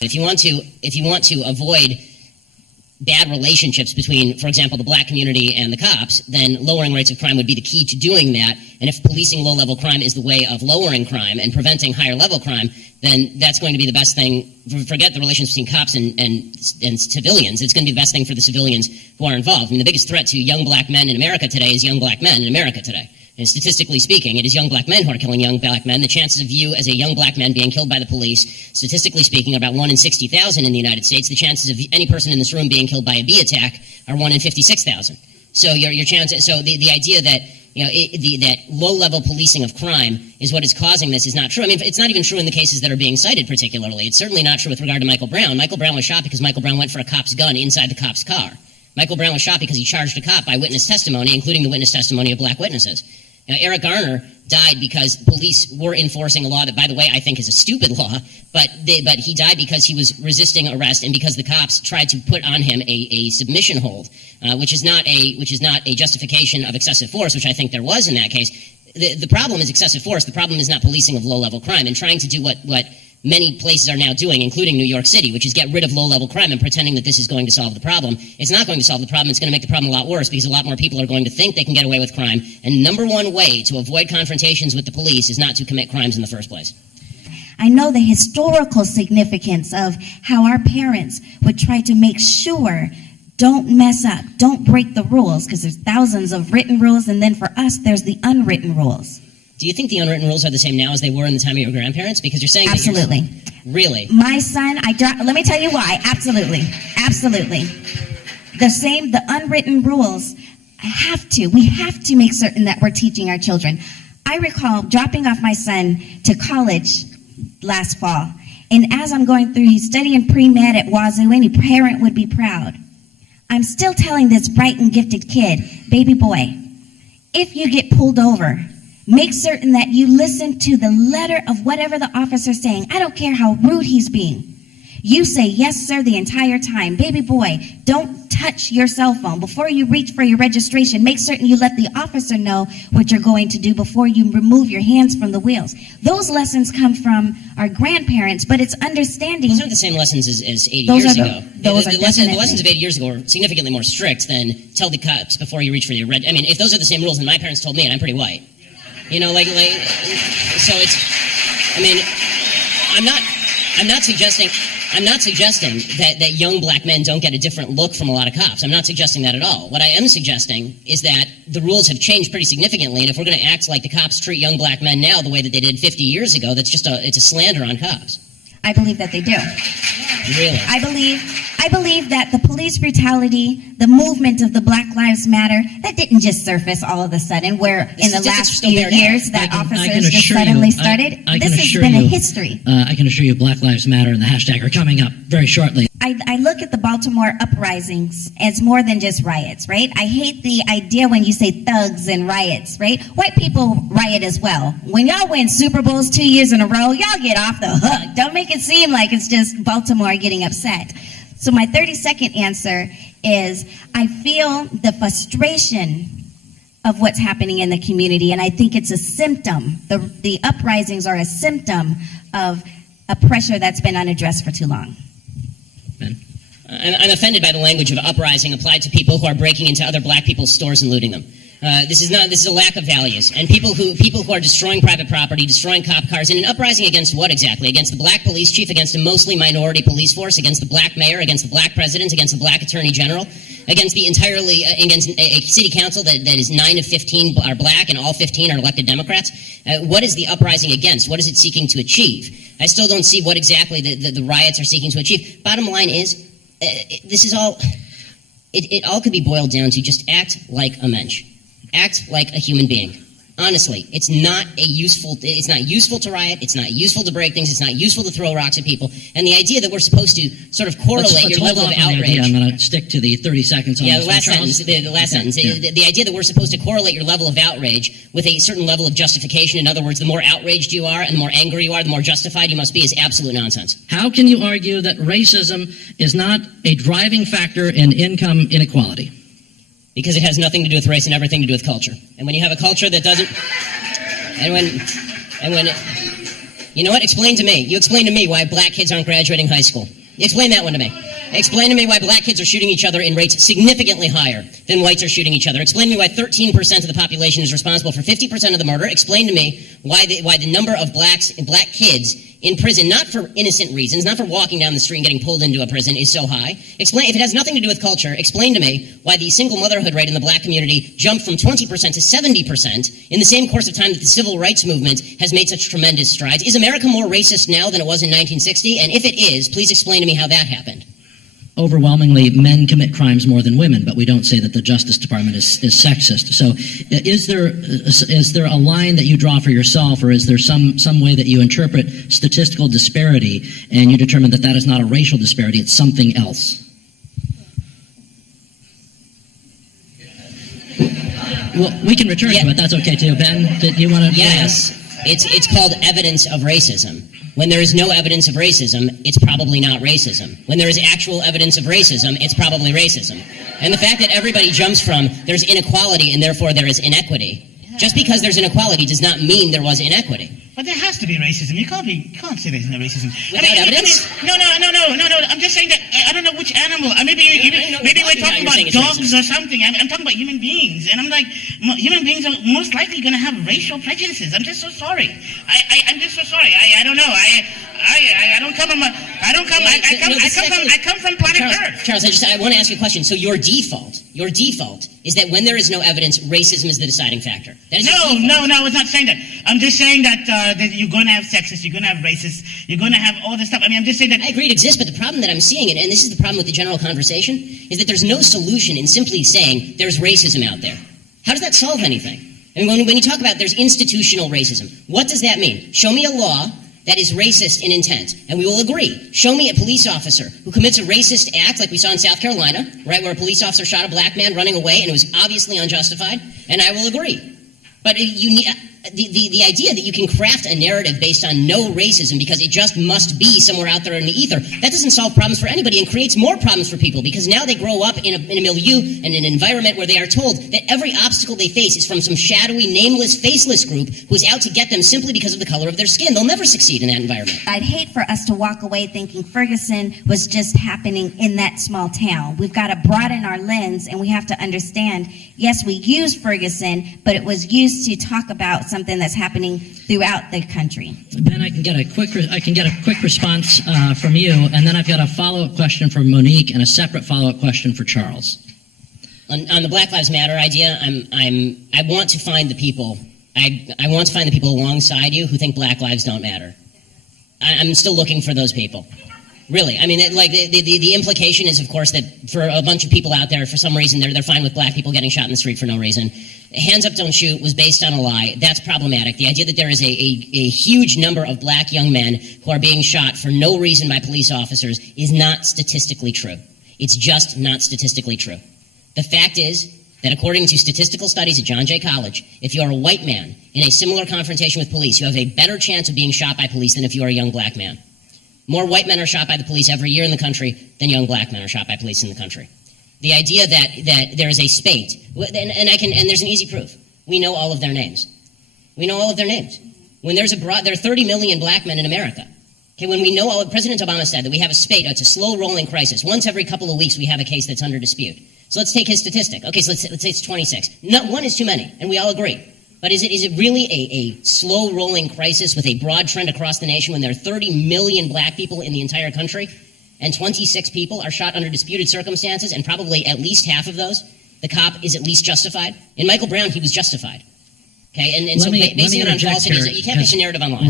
If you want to avoid bad relationships between, for example, the black community and the cops, then lowering rates of crime would be the key to doing that. And if policing low-level crime is the way of lowering crime and preventing higher-level crime, then that's going to be the best thing. Forget the relations between cops and civilians. It's going to be the best thing for the civilians who are involved. I mean, the biggest threat to young black men in America today is young black men in America today. And statistically speaking, it is young black men who are killing young black men. The chances of you as a young black man being killed by the police, statistically speaking, are about 1 in 60,000 in the United States. The chances of any person in this room being killed by a bee attack are 1 in 56,000. So your chances. So the idea that that low-level policing of crime is what is causing this is not true. I mean, it's not even true in the cases that are being cited particularly. It's certainly not true with regard to Michael Brown. Michael Brown was shot because Michael Brown went for a cop's gun inside the cop's car. Michael Brown was shot because he charged a cop by witness testimony, including the witness testimony of black witnesses. Now, Eric Garner died because police were enforcing a law that, by the way, I think is a stupid law, but he died because he was resisting arrest and because the cops tried to put on him a submission hold, which is not a justification of excessive force, which I think there was in that case. The problem is excessive force. The problem is not policing of low-level crime and trying to do what many places are now doing, including New York City, which is get rid of low-level crime and pretending that this is going to solve the problem. It's not going to solve the problem. It's going to make the problem a lot worse because a lot more people are going to think they can get away with crime. And number one way to avoid confrontations with the police is not to commit crimes in the first place. I know the historical significance of how our parents would try to make sure don't mess up, don't break the rules, because there's thousands of written rules, and then for us, there's the unwritten rules. Do you think the unwritten rules are the same now as they were in the time of your grandparents? Because you're saying absolutely. That really? My son, let me tell you why. Absolutely. The unwritten rules, we have to make certain that we're teaching our children. I recall dropping off my son to college last fall, and as I'm going through, he's studying pre-med at Wazoo, any parent would be proud. I'm still telling this bright and gifted kid, baby boy, if you get pulled over, make certain that you listen to the letter of whatever the officer's saying. I don't care how rude he's being. You say, yes, sir, the entire time. Baby boy, don't touch your cell phone. Before you reach for your registration, make certain you let the officer know what you're going to do before you remove your hands from the wheels. Those lessons come from our grandparents, but it's understanding. Those aren't the same lessons as 80 years ago. The lessons of 80 years ago were significantly more strict than tell the cops before you reach for your I mean, if those are the same rules, then my parents told me, and I'm pretty white. You know, so it's, I mean, I'm not suggesting that young black men don't get a different look from a lot of cops. I'm not suggesting that at all. What I am suggesting is that the rules have changed pretty significantly, and if we're going to act like the cops treat young black men now the way that they did 50 years ago, that's just it's a slander on cops. I believe that they do. Really? I believe that the police brutality, the movement of the Black Lives Matter, that didn't just surface all of a sudden, where in the last few years that officers just suddenly started. This has been a history. I can assure you Black Lives Matter and the hashtag are coming up very shortly. I look at the Baltimore uprisings as more than just riots, right? I hate the idea when you say thugs and riots, right? White people riot as well. When y'all win Super Bowls 2 years in a row, y'all get off the hook. Don't make it seem like it's just Baltimore getting upset. So my 30-second answer is I feel the frustration of what's happening in the community, and I think it's a symptom. The uprisings are a symptom of a pressure that's been unaddressed for too long. Ben? I'm offended by the language of uprising applied to people who are breaking into other black people's stores and looting them. This is a lack of values. And people who are destroying private property, destroying cop cars, in an uprising against what exactly? Against the black police chief, against a mostly minority police force, against the black mayor, against the black president, against the black attorney general, against a city council that is 9 of 15 are black and all 15 are elected Democrats. What is the uprising against? What is it seeking to achieve? I still don't see what exactly the riots are seeking to achieve. Bottom line is, this is all, it all could be boiled down to just act like a mensch. Act like a human being. Honestly, it's not useful to riot, it's not useful to break things, it's not useful to throw rocks at people, and the idea that we're supposed to sort of correlate your level of outrage. I'm going to stick to the 30 seconds on this. The last sentence. The idea that we're supposed to correlate your level of outrage with a certain level of justification. In other words, the more outraged you are and the more angry you are, the more justified you must be, is absolute nonsense. How can you argue that racism is not a driving factor in income inequality? Because it has nothing to do with race and everything to do with culture. And when you have a culture that doesn't, You know what? Explain to me. You explain to me why black kids aren't graduating high school. Explain that one to me. Explain to me why black kids are shooting each other in rates significantly higher than whites are shooting each other. Explain to me why 13% of the population is responsible for 50% of the murder. Explain to me why the number of black kids in prison, not for innocent reasons, not for walking down the street and getting pulled into a prison, is so high. Explain, if it has nothing to do with culture, explain to me why the single motherhood rate in the black community jumped from 20% to 70% in the same course of time that the civil rights movement has made such tremendous strides. Is America more racist now than it was in 1960? And if it is, please explain to me how that happened. Overwhelmingly, men commit crimes more than women, but we don't say that the Justice Department is sexist. So is there a line that you draw for yourself, or is there some way that you interpret statistical disparity and you determine that that is not a racial disparity, it's something else? Well, we can return to it. That's okay too. Ben, did you want to? Yes. It's called evidence of racism. When there is no evidence of racism, it's probably not racism. When there is actual evidence of racism, it's probably racism. And the fact that everybody jumps from there's inequality and therefore there is inequity, just because there's inequality does not mean there was inequity. But there has to be racism. You can't say there's no racism. Without evidence? No. I'm just saying that I don't know which animal. Maybe we're talking about dogs or something. I'm talking about human beings, and I'm like, human beings are most likely going to have racial prejudices. I'm just so sorry. I'm just so sorry. I don't know. I come from planet Earth. Charles, I want to ask you a question. So your default is that when there is no evidence, racism is the deciding factor. That is No, I was not saying that. I'm just saying that you're going to have sexists, you're going to have racists, you're going to have all this stuff. I'm just saying that. I agree it exists, but the problem that I'm seeing, and this is the problem with the general conversation, is that there's no solution in simply saying there's racism out there. How does that solve anything? I mean, when you talk about there's institutional racism, what does that mean? Show me a law that is racist in intent, and we will agree. Show me a police officer who commits a racist act, like we saw in South Carolina, right, where a police officer shot a black man running away, and it was obviously unjustified, and I will agree. But the idea that you can craft a narrative based on no racism because it just must be somewhere out there in the ether, that doesn't solve problems for anybody and creates more problems for people, because now they grow up in a milieu and an environment where they are told that every obstacle they face is from some shadowy, nameless, faceless group who is out to get them simply because of the color of their skin. They'll never succeed in that environment. I'd hate for us to walk away thinking Ferguson was just happening in that small town. We've got to broaden our lens, and we have to understand, yes, we use Ferguson, but it was used to talk about something that's happening throughout the country. Ben, I can get a quick response from you, and then I've got a follow-up question for Monique and a separate follow-up question for Charles. On the Black Lives Matter idea, I want to find the people. I want to find the people alongside you who think Black lives don't matter. I'm still looking for those people. Really, I mean, the implication is, of course, that for a bunch of people out there, for some reason, they're fine with black people getting shot in the street for no reason. Hands up, don't shoot was based on a lie. That's problematic. The idea that there is a huge number of black young men who are being shot for no reason by police officers is not statistically true. It's just not statistically true. The fact is that according to statistical studies at John Jay College, if you are a white man in a similar confrontation with police, you have a better chance of being shot by police than if you are a young black man. More white men are shot by the police every year in the country than young black men are shot by police in the country. The idea that there is a spate, and there's an easy proof. We know all of their names. We know all of their names. When there are 30 million black men in America. Okay, when we know President Obama said that we have a spate, it's a slow-rolling crisis. Once every couple of weeks, we have a case that's under dispute. So let's take his statistic. Okay, so let's say it's 26. Not one is too many, and we all agree. But is it really a slow-rolling crisis with a broad trend across the nation when there are 30 million black people in the entire country and 26 people are shot under disputed circumstances, and probably at least half of those, the cop is at least justified? In Michael Brown, he was justified. Okay, and so basing it on falsity, you can't base a narrative online.